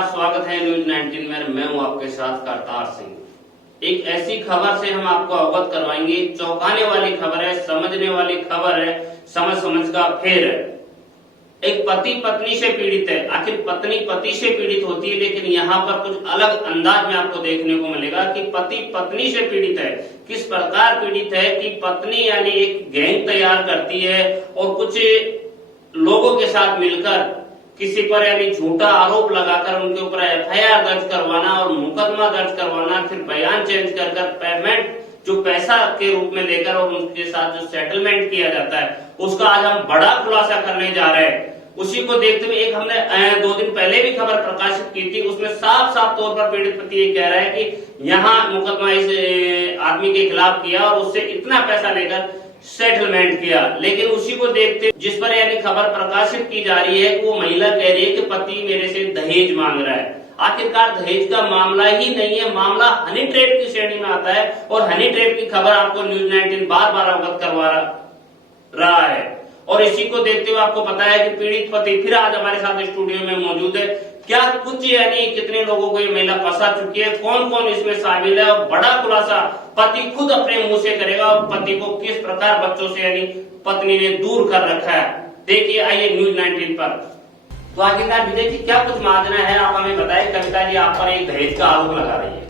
नमस्कार, स्वागत है न्यूज 19 में। मैं हूं आपके साथ करतार सिंह। एक ऐसी खबर से हम आपको अवगत करवाएंगे, चौंकाने वाली खबर है, समझने वाली खबर है, समझ का फेर है। एक पति पत्नी से पीड़ित है। आखिर पत्नी पति से पीड़ित होती है, लेकिन यहाँ पर कुछ अलग अंदाज में आपको देखने को मिलेगा कि पति पत्नी से पीड़ित है। किस प्रकार पीड़ित है कि पत्नी यानी एक गैंग तैयार करती है और कुछ लोगों के साथ मिलकर किसी पर यानी झूठा आरोप लगाकर उनके ऊपर एफआईआर दर्ज करवाना और मुकदमा दर्ज करवाना, फिर बयान चेंज कर पेमेंट जो पैसा के रूप में लेकर और उनके साथ जो सेटलमेंट किया जाता है, उसका आज हम बड़ा खुलासा करने जा रहे हैं। उसी को देखते हुए एक हमने 2 दिन पहले भी खबर प्रकाशित की थी, उसमें साफ तौर पर पीड़ित पति ये कह रहा है कि यहाँ मुकदमा इस आदमी के खिलाफ किया और उससे इतना पैसा लेकर सेटलमेंट किया। लेकिन उसी को देखते जिस पर यानी खबर प्रकाशित की जा रही है, वो महिला कह रही है कि पति मेरे से दहेज मांग रहा है। आखिरकार दहेज का मामला ही नहीं है, मामला हनी ट्रैप की श्रेणी में आता है और हनी ट्रैप की खबर आपको न्यूज 19 बार अवगत करवा रहा है। और इसी को देखते हुए आपको पता है कि पीड़ित पति फिर आज हमारे साथ स्टूडियो में मौजूद है। क्या कुछ यानी कितने लोगों को ये महिला फंसा चुकी है, कौन कौन इसमें शामिल है, और बड़ा खुलासा पति खुद अपने मुंह से करेगा और पति को किस प्रकार बच्चों से यानी पत्नी ने दूर कर रखा है। देखिए, आइए न्यूज 19 पर। तो आखिरकार विजय जी क्या कुछ माजरा है, आप हमें बताएं। कविता जी आप पर एक दहेज का आरोप लगा रही है।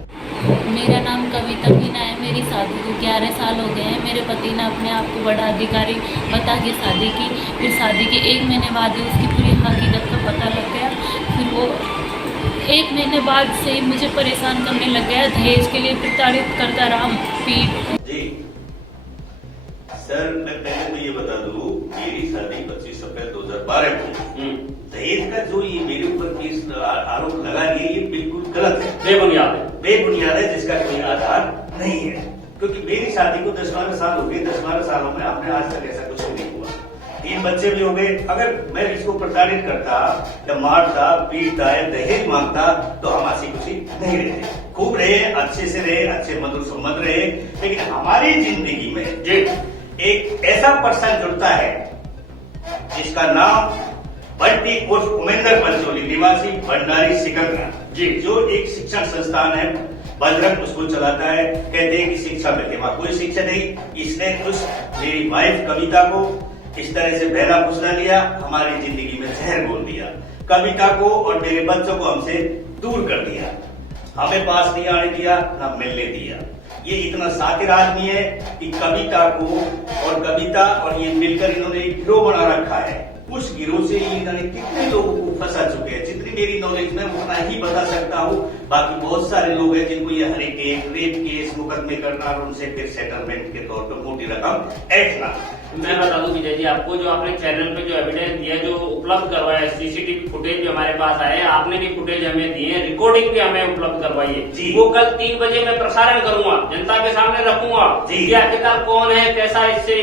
मेरा नाम कविता मीना है। मेरी शादी को 11 साल हो गए हैं। मेरे पति ने अपने आप को बड़ा अधिकारी बता के शादी की। फिर शादी के 1 महीने बाद ही उसकी पूरी हकीकत का पता लग गया। फिर वो 1 महीने बाद से ही मुझे परेशान करने लग गया, दहेज के लिए प्रताड़ित करता रहा। पीठ जी सर, मैं पहले तो ये बता दूं, मेरी शादी 25 अप्रैल 2012 को। दहेज का जो ये मेरे ऊपर केस आरोप लगा दिए, ये बिल्कुल गलत है, बेबुनियाद है, जिसका कोई आधार नहीं है। क्योंकि मेरी शादी को 10-12 साल हो गए। 10-12 सालों में आपने आज तक ऐसा कुछ नहीं हुआ। 3 बच्चे भी हो गए। अगर मैं इसको प्रताड़ित करता या मारता, पीटता या दहेज मांगता तो हम हंसी खुशी नहीं रहते, खूब रहे, अच्छे से रहे, अच्छे मधुर संबंध रहे। लेकिन हमारी जिंदगी में एक ऐसा पर्सन जुड़ता है जिसका नाम बंटी उर्फ उमेंद्र पंचोली, निवासी भंडारी सिकंदरा जी, जो एक शिक्षण संस्थान है बजरंग, उसको चलाता है। कहते हैं कि शिक्षा मिलती है, कोई शिक्षा नहीं। इसने उस मेरी वाइफ कविता को इस तरह से बहला फुसला लिया, हमारी जिंदगी में जहर घोल दिया। कविता को और मेरे बच्चों को हमसे दूर कर दिया, हमें पास नहीं आने दिया, न मिलने दिया। ये इतना सातिर आदमी है कि कविता और ये मिलकर इन्होंने एक गिरोह बना रखा है। उस गिरोह से इन्होंने कितने लोगों को फंसा चुके हैं, जितनी मेरी नॉलेज में उतना ही बता सकता हूँ। बाकी बहुत सारे लोग हैं जिनको ये हर एक रेप केस मुकदमे करना और उनसे फिर सेटलमेंट के तौर पर मोटी रकम ऐठना। मैं बता दूं विजय जी आपको, जो आपने चैनल पे जो एविडेंस दिया, जो उपलब्ध करवाया है, सीसीटीवी फुटेज भी हमारे पास आए हैं, आपने भी फुटेज हमें दिए हैं, रिकॉर्डिंग भी हमें उपलब्ध करवाई है। वो कल 3 बजे मैं प्रसारण करूंगा, जनता के सामने रखूंगा कि आखिरकार कौन है, कैसा इससे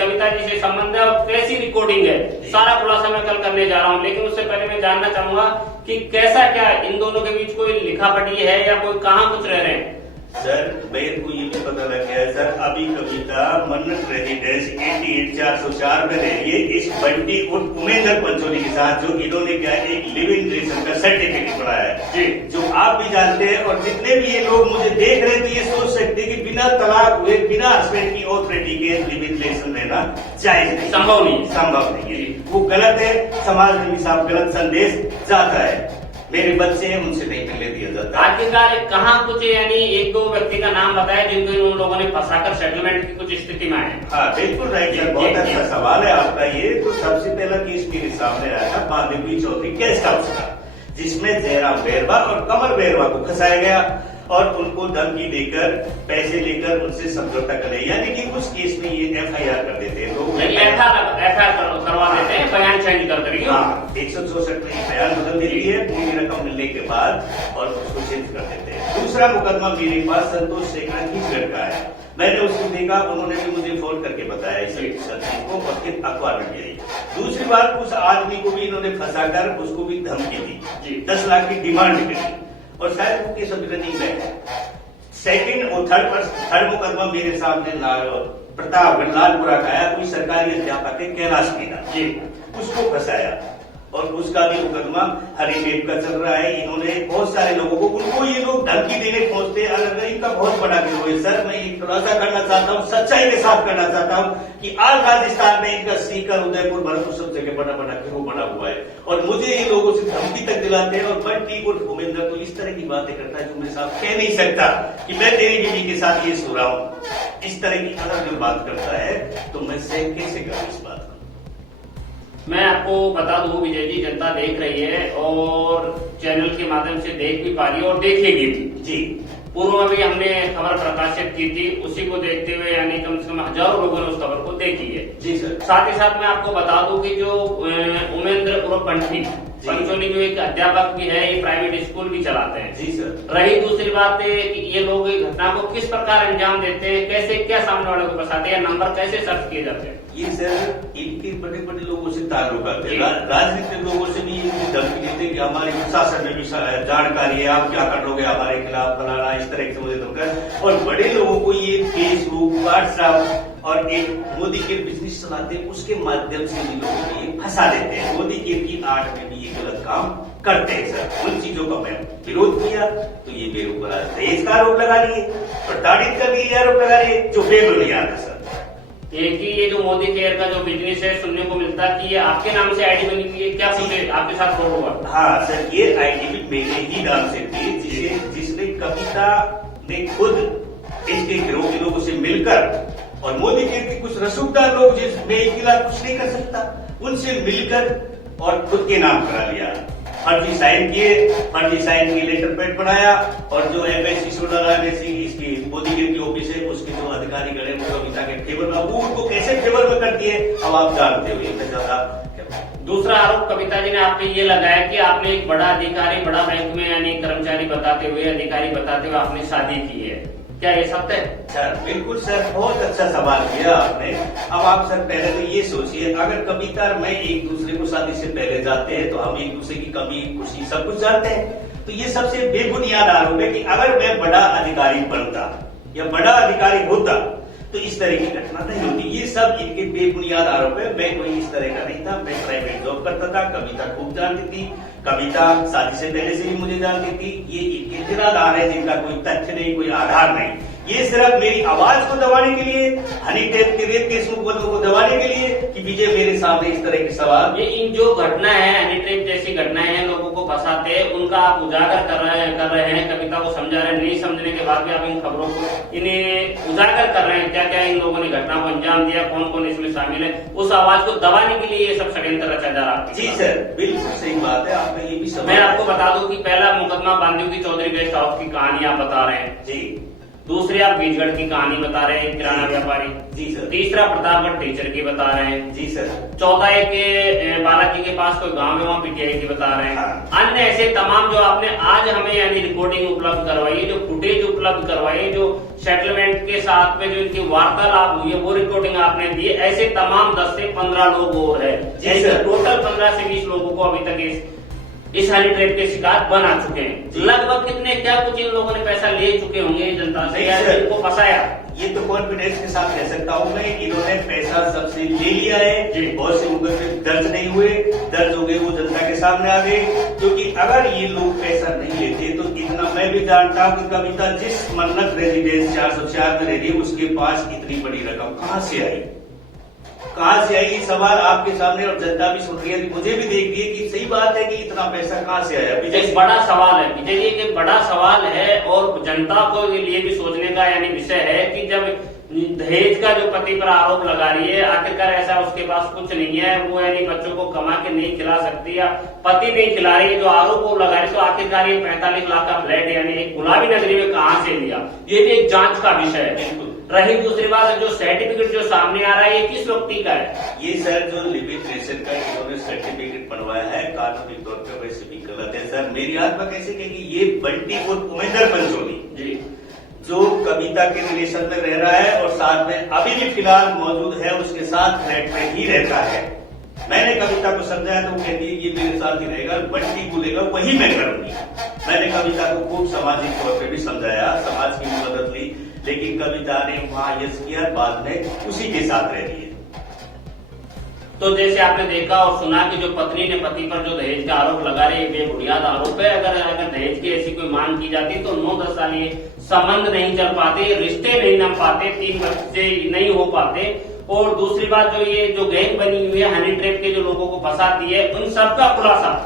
कविता जी से संबंध है और कैसी रिकॉर्डिंग है। सारा खुलासा मैं कल करने जा रहा हूँ। लेकिन उससे पहले मैं जानना चाहूंगा कि कैसा क्या इन दोनों के बीच कोई लिखापटी है या कोई कहाँ कुछ रह रहे हैं। सर मेरे को ये भी पता लग गया है सर, अभी कविता मन्नत रेजिडेंस 88-404 में रह रही है इस बंटी उर्फ उमेंद्र पंचोली के साथ, जो इन्होंने क्या एक लिविंग रिलेशन का सर्टिफिकेट बनाया है, जो आप भी जानते हैं। और जितने भी ये लोग मुझे देख रहे थे, ये सोच सकते कि बिना तलाक हुए, बिना हस्बैंड की ऑथोरिटी के लिविंग रिलेशन रहना जायज नहीं, संभव नहीं है। वो गलत है, समाज में भी साफ गलत संदेश जाता है। मेरे बच्चे हैं, उनसे नहीं मिलने दिया जाता। आखिरकार कहाँ कुछ यानी 1-2 व्यक्ति का नाम बताया जिनको इन लोगों ने फंसाकर सेटलमेंट की कुछ स्थिति में है। हाँ बिल्कुल राइट सर, बहुत अच्छा सवाल है आपका ये। तो सबसे पहला केस मेरे सामने आया था बांदीपुर चौधरी गेस्ट हाउस का, जिसमें जयराम बेरवा और कमल बेरवा को फंसाया गया और उनको धमकी देकर, पैसे लेकर उनसे समझौता करे। यानी कि उस केस में ये एफआईआर कर देते हैं लोग, एफआईआर करवा देते हैं, बयान चेंज कर देंगे। हाँ, 164 में एफआईआर बदल देती है पूरी रकम मिलने के बाद और उसको चेंज कर देते हैं। दूसरा मुकदमा मेरे पास संतोष शेखर की का है। मैंने उसको देखा, उन्होंने भी मुझे फोन करके बताया इसे को, और फिर अखबार में भी आई। दूसरी बात, उस आदमी को भी इन्होंने फंसाकर उसको भी धमकी दी, 10 लाख की डिमांड करी और शायद वो केस अभी रनिंग है। सेकंड और थर्ड मुकदमा मेरे सामने प्रतापगढ़ लालपुरा का आया। कोई सरकारी अध्यापक है कैलाश मीना जी, उसको फंसाया और उसका भी मुकदमा हनीटेप का चल रहा है। इन्होंने बहुत सारे लोगों को, उनको ये लोग धमकी देने पहुंचते, अलग इनका बहुत बड़ा गिरोह है। सर मैं एक खुलासा करना चाहता हूँ, सच्चाई के साथ करना चाहता हूँ कि आज राजस्थान में इनका सीकर, उदयपुर, भरतपुर सब जगह बड़ा बड़ा गिरोह बना हुआ है और मुझे ये लोगों से धमकी तक दिलाते हैं। और बंटी उर्फ भूपेंद्र तो इस तरह की बातें करता है जो मेरे साथ कह नहीं सकता कि मैं तेरी बीवी के साथ ये सो रहा हूँ। इस तरह की अगर जो बात करता है तो मैं सह कैसे करूँ इस बात को। मैं आपको बता दूं विजय जी, जनता देख रही है और चैनल के माध्यम से देख भी पा रही है और देखेगी भी। जी, पूर्व में भी हमने खबर प्रकाशित की थी, उसी को देखते हुए यानी कम से कम हजारों लोगों ने उस खबर को देखी है। जी सर। साथ ही साथ मैं आपको बता दूं कि जो उमेंद्र उर्फ बंटी पंचोली जो एक अध्यापक भी है, ये प्राइवेट स्कूल भी चलाते हैं। जी सर। रही दूसरी बात है कि ये लोग घटना को किस प्रकार अंजाम देते हैं, कैसे क्या सामने वाले को फंसाते हैं, नंबर कैसे सर्च किए जाते हैं। ये सर इनके बड़े बड़े लोगों से ताल्लुक आते हैं, राजनीतिक लोगों से भी इनकी धमकी देते हैं कि हमारे प्रशासन में भी जानकारी है, आप क्या करोगे हमारे खिलाफ, फलाना इस तरह से मुझे धमकी। और बड़े लोगों को ये फेसबुक, व्हाट्सएप और एक मोदी के बिजनेस चलाते हैं, उसके माध्यम से इन लोगों को ये फंसा देते हैं। मोदी की आड़ में भी ये गलत काम करते हैं सर। उन चीजों का मैं विरोध किया तो ये मेरे ऊपर दहेज का आरोप लगा लिए, प्रताड़ित कर दिए, आरोप लगा लिए जो बेबुनियाद है सर। एक ही ये जो मोदी केयर का जो बिजनेस है, सुनने को मिलता है कि ये आपके नाम से आईडी बनी हुई है, क्या कुछ आपके साथ फ्रॉड हुआ? हाँ सर, ये आईडी भी मेरे ही नाम से थी, जिसने कविता ने खुद इसके गिरोह के लोगों से मिलकर और मोदी के कुछ रसूखदार लोग जिसमें एक खिलाफ कुछ नहीं कर सकता, उनसे मिलकर और खुद के नाम करा लिया, फर्जी साइन किए, फर्जी साइन की लेटर पैड बनाया और जो एमएससी सोडारा इसकी मोदी की ऑफिस है, उसके जो अधिकारी गए वो कविता के फेवर में, वो उनको कैसे फेवर में करती है अब आप जानते हो। ये ज्यादा दूसरा आरोप कविता जी ने आप पे ये लगाया कि आपने एक बड़ा अधिकारी, बड़ा बैंक में यानी कर्मचारी बताते हुए, अधिकारी बताते हुए आपने शादी की है, क्या ये सत्य है? सर बिल्कुल सर, बहुत अच्छा सवाल किया आपने। अब आप सर पहले तो ये सोचिए, अगर कविता और मैं एक दूसरे को शादी से पहले जाते हैं तो हम एक दूसरे की कमी खुशी सब कुछ जानते हैं, तो ये सबसे बेबुनियाद आरोप है कि अगर मैं बड़ा अधिकारी बनता या बड़ा अधिकारी होता तो इस तरह की घटना नहीं होती। ये सब इनके बेबुनियाद आरोप है। मैं कोई इस तरह का नहीं था, मैं प्राइवेट जॉब करता था, कविता खूब जानती थी, कविता शादी से पहले से ही मुझे जानती थी। ये इनके निराधार है जिनका कोई तथ्य नहीं, कोई आधार नहीं। ये सिर्फ मेरी आवाज को दबाने के लिए, हनीटेप के रेप केस मुकदमों को दबाने के लिए कि विजय मेरे सामने इस तरह के सवाल। ये इन जो घटना है, हनीटेप जैसी घटनाएं हैं, लोगों को फंसाते हैं, उनका आप उजागर कर रहे हैं, कविता को समझा रहे हैं, नहीं समझने के बाद भी आप इन खबरों को इन्हें उजागर कर रहे हैं। क्या क्या इन लोगों ने घटना को अंजाम दिया, कौन कौन इसमें शामिल है, उस आवाज को दबाने के लिए ये सब षड्यंत्र रचा जा रहा है। जी सर, बिल्कुल सही बात है, आपने ये भी मैं आपको बता दूं कि पहला मुकदमा बांधव की चौधरी गेस्ट हाउस की कहानी आप बता रहे हैं जी, दूसरी आप बीजगढ़ की कहानी बता रहे हैं, किराना व्यापारी जी सर, तीसरा प्रतापगढ़ टीचर की बता रहे हैं जी सर, चौथा एक बालाजी के पास कोई गांव है वहाँ पीटीआई की बता रहे हैं। हाँ। अन्य ऐसे तमाम जो आपने आज हमें यानी रिकॉर्डिंग उपलब्ध करवाई है, जो फुटेज उपलब्ध करवाई है, जो सेटलमेंट के साथ में जो इनकी वार्तालाप हुई है वो रिकॉर्डिंग आपने दी है, ऐसे तमाम 10 से 15 लोग और है, टोटल 15 से 20 लोगों को अभी तक इस हनीट्रैप के शिकार बना चुके हैं। लगभग कितने क्या कुछ इन लोगों ने पैसा ले चुके होंगे जनता से या इनको फंसाया? ये तो कॉन्फिडेंस के साथ कह सकता हूँ मैं, इन्होंने पैसा सबसे ले लिया है। बहुत से मुकदमे दर्ज नहीं हुए, दर्ज हो गए वो जनता के सामने आ गए, क्योंकि अगर ये लोग पैसा नहीं लेते तो इतना मैं भी जानता हूँ कि कविता जिस मन्नत रेजिडेंस 404 में रह रही है उसके पास इतनी बड़ी रकम कहाँ से आई, कहाँ से आई? ये सवाल आपके सामने और जनता भी सुन रही है, मुझे भी देख रही है कि सही बात है कि इतना पैसा कहाँ से आया। एक बड़ा सवाल है विजय जी, एक बड़ा सवाल है और जनता को लिए भी सोचने का यानी विषय है कि जब दहेज का जो पति पर आरोप लगा रही है, आखिरकार ऐसा उसके पास कुछ नहीं है, वो यानी बच्चों को कमा के नहीं खिला सकती या पति नहीं खिला रही है, जो आरोप वो लगा रही, तो आखिरकार ये 45 लाख का फ्लैट यानी एक गुलाबी नगरी में कहाँ से लिया, ये भी एक जांच का विषय है। बिल्कुल। रही दूसरी बात, जो सर्टिफिकेट जो सामने आ रहा है ये किस व्यक्ति का है? ये सर जो लिमिटेशन का इन्होंने सर्टिफिकेट बनवाया है कानूनी तौर पर वैसे भी गलत है सर। मेरी आत्मा कैसे कहेगी, ये बंटी और उमेंद्र पंचोली जी जो कविता के रिलेशन में रह रहा है और साथ में अभी भी फिलहाल मौजूद है, उसके साथ फ्लैट में ही रहता है। मैंने कविता को समझाया तो वो कहती है ये मेरे साथ ही रहेगा, बंटी बोलेगा वही मैं करूंगी। मैंने कविता को खूब सामाजिक तौर पर भी समझाया, समाज की मदद ली, लेकिन कविता ने वहां यस किया, बाद में उसी के साथ रह रही है। तो जैसे आपने देखा और सुना कि जो पत्नी ने पति पर जो दहेज का आरोप लगा रही है, बेबुनियाद आरोप है। अगर दहेज की ऐसी कोई मांग की जाती तो 9-10 साल ये संबंध नहीं चल पाते, रिश्ते नहीं नम पाते, 3 बच्चे नहीं हो पाते। और दूसरी बात जो ये जो गैंग बनी हुई है, हनी ट्रैप के जो लोगों को फंसाती है, उन सबका खुलासा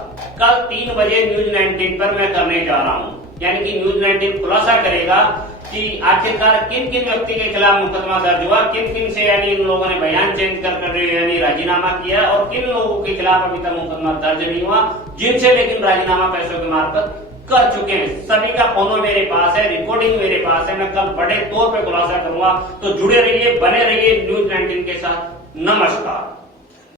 कल 3 बजे न्यूज 19 पर मैं करने जा रहा हूँ। यानी कि न्यूज 19 खुलासा करेगा कि आखिरकार किन किन व्यक्ति के खिलाफ मुकदमा दर्ज हुआ, किन किन से यानी इन लोगों ने बयान चेंज कर यानी राजीनामा किया, और किन लोगों के खिलाफ अभी तक मुकदमा दर्ज नहीं हुआ, जिनसे लेकिन राजीनामा पैसों के मार्फत कर चुके हैं। सभी का फोनो मेरे पास है, रिकॉर्डिंग मेरे पास है। मैं कल बड़े तौर पे खुलासा करूंगा, तो जुड़े रहिए, बने रहिए न्यूज 19 के साथ। नमस्कार।